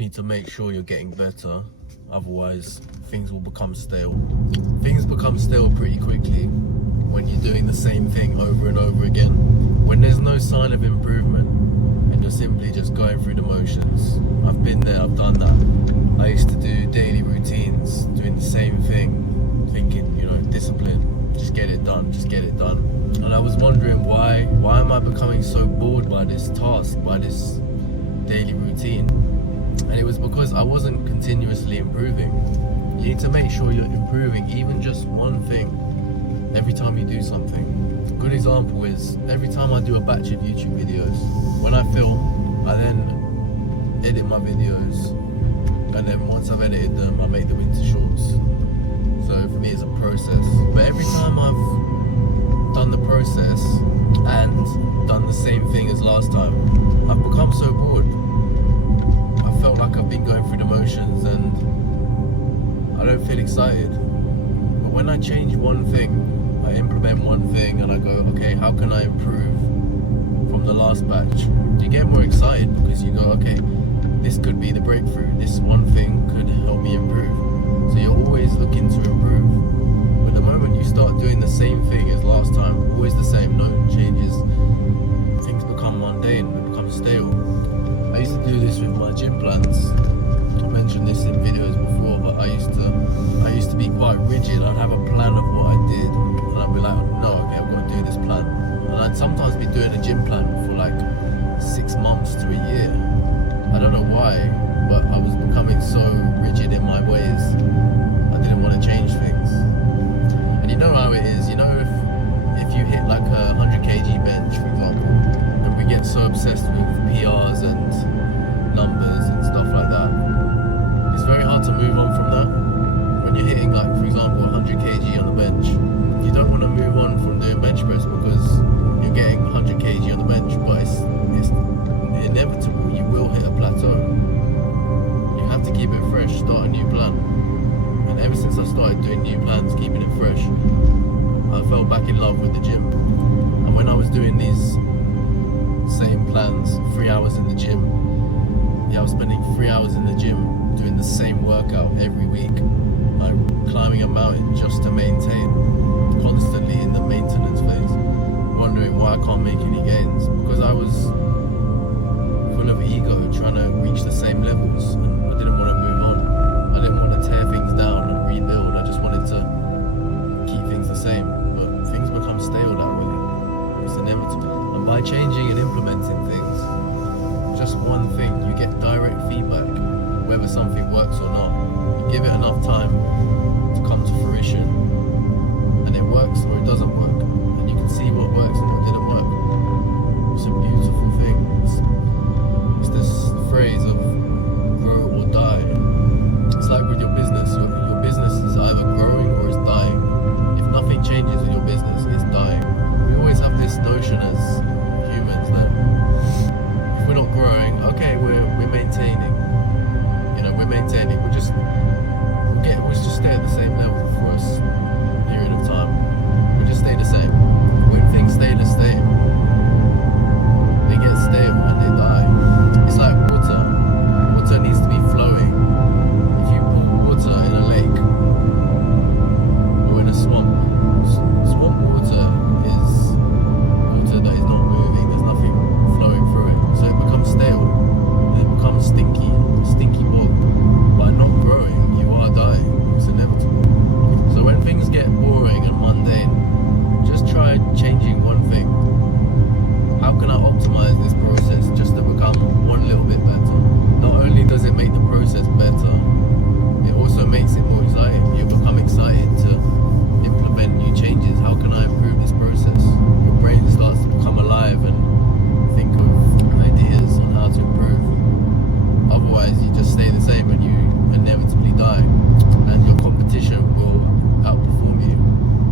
need to make sure you're getting better, otherwise things will become stale. Things become stale pretty quickly when you're doing the same thing over and over again. When there's no sign of improvement and you're simply just going through the motions. I've been there, I've done that. I used to do daily routines, doing the same thing, thinking, you know, discipline, just get it done, just get it done. And I was wondering why am I becoming so bored by this task, by this daily routine? And it was because I wasn't continuously improving. You need to make sure you're improving even just one thing every time you do something. A good example is every time I do a batch of YouTube videos, when I film, I then edit my videos, and then once I've edited them, I make them into shorts. So for me it's a process. But every time I've done the process and done the same thing as last time, I've become so bored. I felt like I've been going through the motions and I don't feel excited. But when I change one thing, I implement one thing and I go, okay, how can I improve from the last batch? You get more excited because you go, okay, this could be the breakthrough. This one thing could help me improve. So you're always looking to improve. But the moment you start doing the same thing as last time, always the same, no changes, things become mundane, they become stale. I used to do this with my gym plans. I mentioned this in videos before, but I used to be quite rigid. I'd have a plan of what I did, and I'd be like, no, okay, I'm going to do this plan. And I'd sometimes be doing a gym plan for like 6 months to a year. I don't know why, but I was becoming so rigid in my ways. I didn't want to change things. And you know how it is, you know, if you hit like a 100 kg bench, for example, and we get so obsessed with PRs and numbers and stuff like that, it's very hard to move on from that. When you're hitting, like, for example, 100 kg on the bench, you don't want to move on from doing bench press because you're getting 100 kg on the bench, but it's inevitable, you will hit a plateau. You have to keep it fresh, start a new plan. And ever since I started doing new plans, keeping it fresh, I fell back in love with the gym. And when I was doing these same plans, 3 hours in the gym, I was spending 3 hours in the gym doing the same workout every week, like climbing a mountain just to maintain, constantly in the maintenance phase, wondering why I can't make any gains, because I was full of ego, trying to reach the same levels, and I didn't want to move on. I didn't want to tear things down and rebuild. I just wanted to keep things the same, but things become stale that way. It's inevitable. And by changing and implementing things, just one thing, you get direct feedback, whether something works or not. You give it enough time,